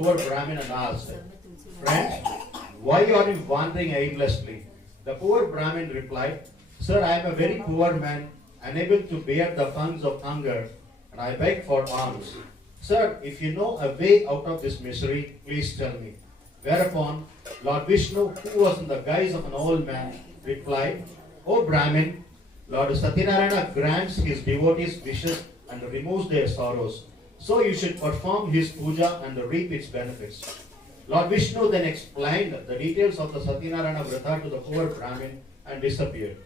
poor Brahmin and asked, "Friend, why are you wandering aimlessly?" The poor Brahmin replied, "Sir, I am a very poor man, unable to bear the pangs of hunger, and I beg for alms. Sir, if you know a way out of this misery, please tell me." Whereupon Lord Vishnu, who was in the guise of an old man, replied, "O Brahmin, Lord Satyanarayana grants his devotees wishes and removes their sorrows. So you should perform his puja and reap its benefits." Lord Vishnu then explained the details of the Satyanarayana Vrata to the poor Brahmin and disappeared.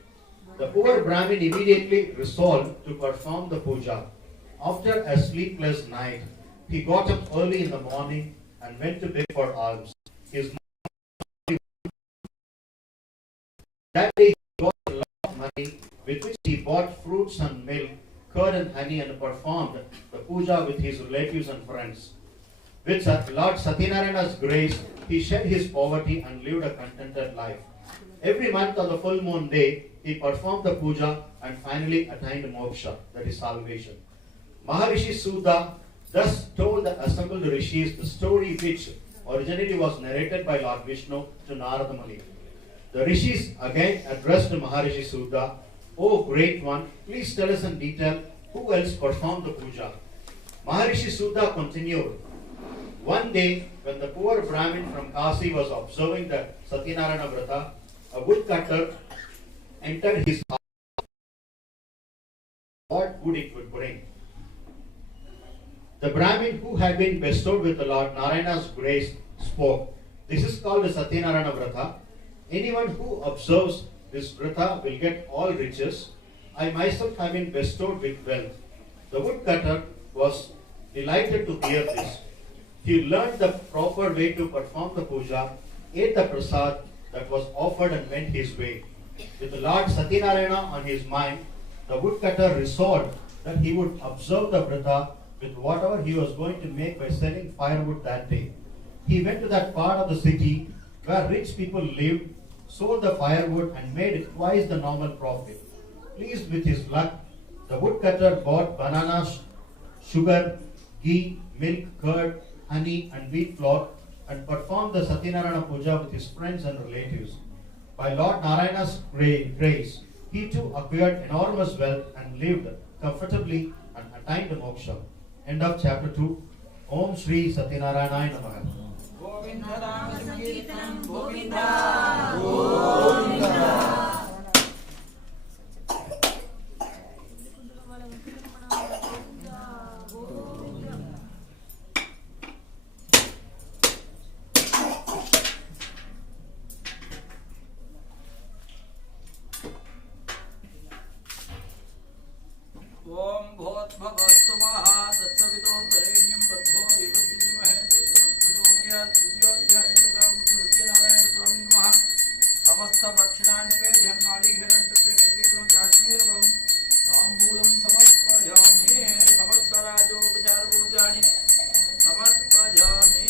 The poor Brahmin immediately resolved to perform the puja. After a sleepless night, he got up early in the morning and went to beg for alms. That day he got a lot of money with which he bought fruits and milk, curd and honey, and performed the puja with his relatives and friends. With Lord Satyanarayana's grace, he shed his poverty and lived a contented life. Every month on the full moon day, he performed the puja and finally attained moksha, that is salvation. Maharishi Sudha thus told the assembled rishis the story which originally was narrated by Lord Vishnu to Narada Muni. The rishis again addressed Maharishi Sudha, "O great one, please tell us in detail who else performed the puja." Maharishi Sudha continued, "One day, when the poor Brahmin from Kasi was observing the Satyanarayana Vrata, a woodcutter entered his house. What good it would bring. The Brahmin, who had been bestowed with the Lord Narayana's grace, spoke, 'This is called the Satyanarayana Vrata. Anyone who observes this Vrata will get all riches. I myself have been bestowed with wealth.' The woodcutter was delighted to hear this. He learned the proper way to perform the puja, ate the prasad that was offered, and went his way. With the Lord Satyanarayana on his mind, the woodcutter resolved that he would observe the Vrata with whatever he was going to make by selling firewood that day. He went to that part of the city where rich people lived, sold the firewood, and made twice the normal profit. Pleased with his luck, the woodcutter bought bananas, sugar, ghee, milk, curd, honey, and wheat flour, and performed the Satyanarayana puja with his friends and relatives. By Lord Narayana's grace, he too acquired enormous wealth and lived comfortably and attained moksha. End of chapter 2. Om Shri Satyanarayana Namaha. Govinda Nama Sankirtanam Govinda Govinda. ओम भूर्भुवस्सुवः तत्सवितुर्वरेण्यं भर्गो देवस्य धीमहि तन्नो सत्यनारायण स्वामी नमः। समस्त भक्षणान्वेद्यं नारीहिरण्यते कत्रीकुलं काश्मीरवलं ताम्बूलं समर्पयामि। समस्त राजोपचारपूजानि समर्पयामि।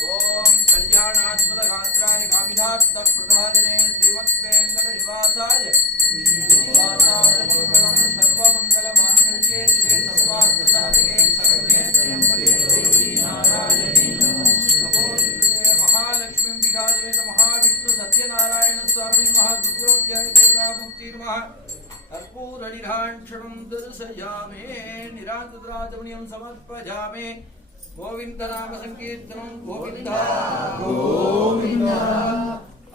ओम कल्याणात्मदगात्राय कामिधात्तप्रदायने श्रीमद्वेङ्कटनिवासाय सर्वमंगलमांगल्ये शिवे सर्वार्थसाधके शरण्ये त्र्यंबके देवी नारायणी नमोस्तुते। महालक्ष्मीं विघासमेत महाविष्णु सत्यनारायण स्वामी महादुर्गोऽध्याय देवतामुक्ति नमः। कर्पूरनिराञ्जनं दर्शयामि निरान्तराजमणीयं समर्पयामि। गोविंद नाम संकीर्तनं गोविंदा गोविंदा।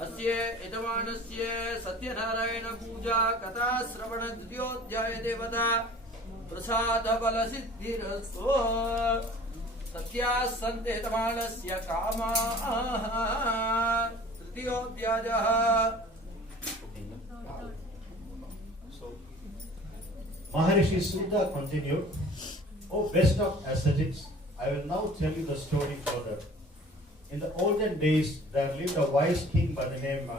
अस्य यजमानस्य सत्यनारायण पूजा कथा श्रवण द्वितीयोऽध्याय देवता प्रसाद बल सिद्धिरस्तु। सत्याः सन्ति यजमानस्य कामाः तृतीयोऽध्यायः। Maharishi Sudha continued, "O best of ascetics, I will now tell you the story further. In the olden days, there lived a wise king by the name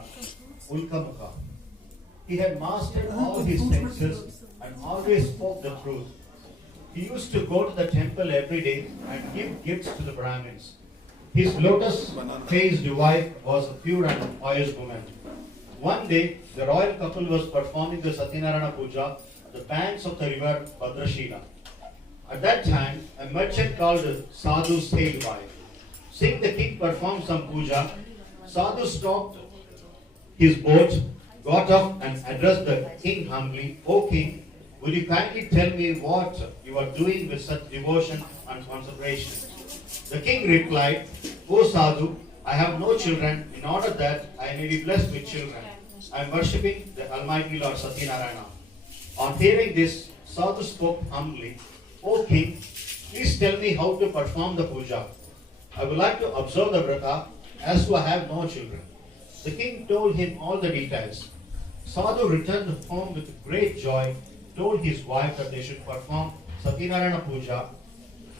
Ulkamukha. He had mastered all his senses and always spoke the truth. He used to go to the temple every day and give gifts to the Brahmins. His lotus-faced wife was a pure and pious woman. One day, the royal couple was performing the Satyanarayana puja at the banks of the river Bhadrashila. At that time, a merchant called Sadhu stayed by. Seeing the king perform some puja, Sadhu stopped his boat, got off and addressed the king humbly, "O king, would you kindly tell me what you are doing with such devotion and concentration?" The king replied, "O Sadhu, I have no children. In order that I may be blessed with children, I am worshipping the Almighty Lord Satyanarayana." On hearing this, Sadhu spoke humbly, "O king, please tell me how to perform the puja. I would like to observe the vrata, as I have no children." The king told him all the details. Sadhu returned home with great joy, told his wife that they should perform Satyanarayana puja,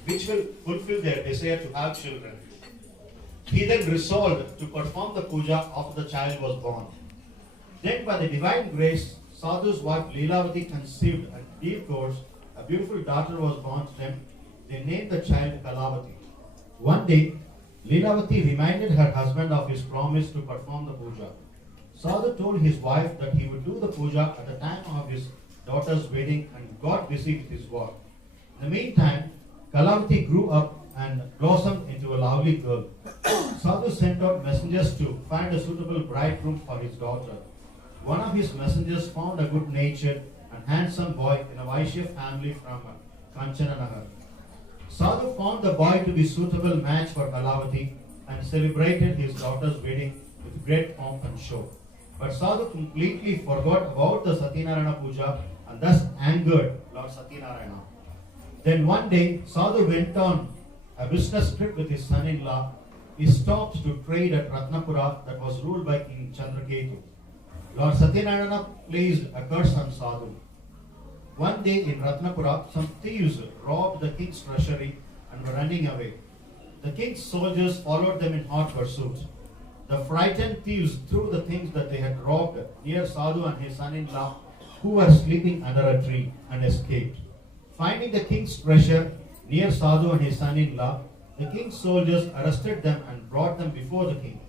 which will fulfill their desire to have children. He then resolved to perform the puja after the child was born. Then by the divine grace, Sadhu's wife Leelavati conceived, and in due course a beautiful daughter was born to them. They named the child Kalavati. One day, Leelavati reminded her husband of his promise to perform the puja. Sadhu told his wife that he would do the puja at the time of his daughter's wedding and got busy with his work. In the meantime, Kalavati grew up and blossomed into a lovely girl. Sadhu sent out messengers to find a suitable bridegroom for his daughter. One of his messengers found a good-natured and handsome boy in a Vaishya family from Kanchananagar. Sadhu found the boy to be a suitable match for Kalavati and celebrated his daughter's wedding with great pomp and show. But Sadhu completely forgot about the Satyanarayana puja and thus angered Lord Satyanarayana. Then one day, Sadhu went on a business trip with his son-in-law. He stopped to trade at Ratnapura that was ruled by King Chandraketu. Lord Satyanarayana placed a curse on Sadhu. One day in Ratnapura, some thieves robbed the king's treasury and were running away. The king's soldiers followed them in hot pursuit. The frightened thieves threw the things that they had robbed near Sadhu and his son-in-law, who were sleeping under a tree, and escaped. Finding the king's treasure near Sadhu and his son-in-law, the king's soldiers arrested them and brought them before the king.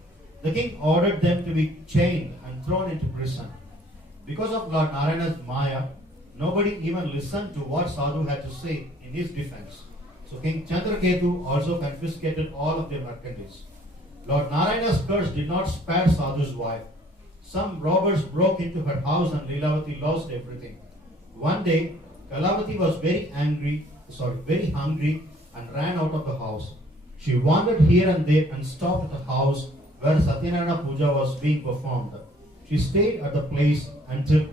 The king ordered them to be chained and thrown into prison. Because of Lord Narayana's Maya, nobody even listened to what Sadhu had to say in his defense. So King Chandraketu also confiscated all of their merchandise. Lord Narayana's curse did not spare Sadhu's wife. Some robbers broke into her house and Leelavati lost everything. One day, Kalavati was very hungry and ran out of the house. She wandered here and there and stopped at the house where Satyanarayana puja was being performed. She stayed at the place until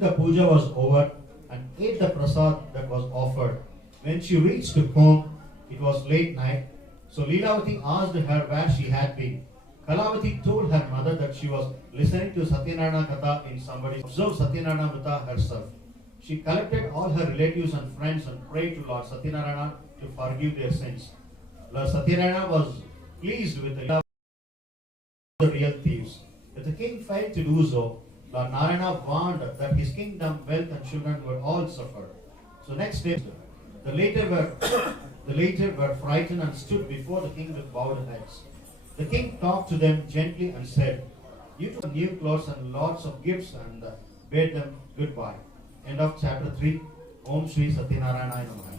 the puja was over and ate the prasad that was offered. When she reached home, it was late night, so Leelavati asked her where she had been. Kalavati told her mother that she was listening to Satyanarayana Katha in somebody's observed Satyanarayana Vrata herself. She collected all her relatives and friends and prayed to Lord Satyanarayana to forgive their sins. Lord Satyanarayana was pleased with the real thieves. If the king failed to do so, Lord Narayana warned that his kingdom, wealth and children would all suffer. So next day, the later were frightened and stood before the king with bowed heads. The king talked to them gently and said, "You took new clothes and lots of gifts," and bade them goodbye. End of chapter 3. Om Shri Satyanarayana Namaha.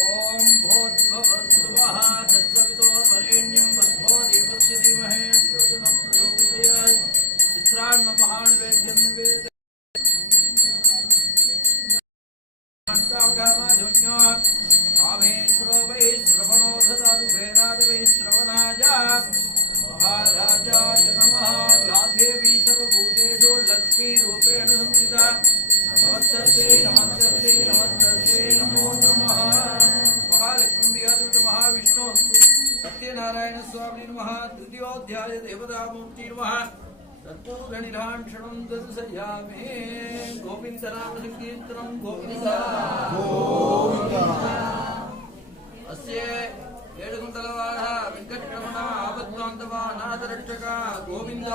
ओम भूर्भुवस्सुवः तत्सवितुर्वरेण्यं भर्गो देवस्य धीमहि धियो यो नः प्रचोदयात् चित्रान्नमहान्वेद्यं निवेदयामि कामकामाधुन्यो कामेश्वरो वै श्रवणो ददातु वेदादि वै श्रवणाय महाराजाय नमः। या देवी सर्वभूतेषु लक्ष्मीरूपेण संस्थिता नमस्ते नमस्ते नमस्ते नमो नमः। महालक्ष्मी महाविष्णु सत्यनारायण स्वामी नमः। तृतीयोऽध्याय देवतामूर्ति नमः। तत्तुगणिलाक्षणं दर्शयामि। गोविन्द नाम संकीर्तनं गोविन्द गोविन्द। अस्य येडुकुंतलवाडः वेंकटरमण आपद्बान्धव अनाथरक्षक गोविन्द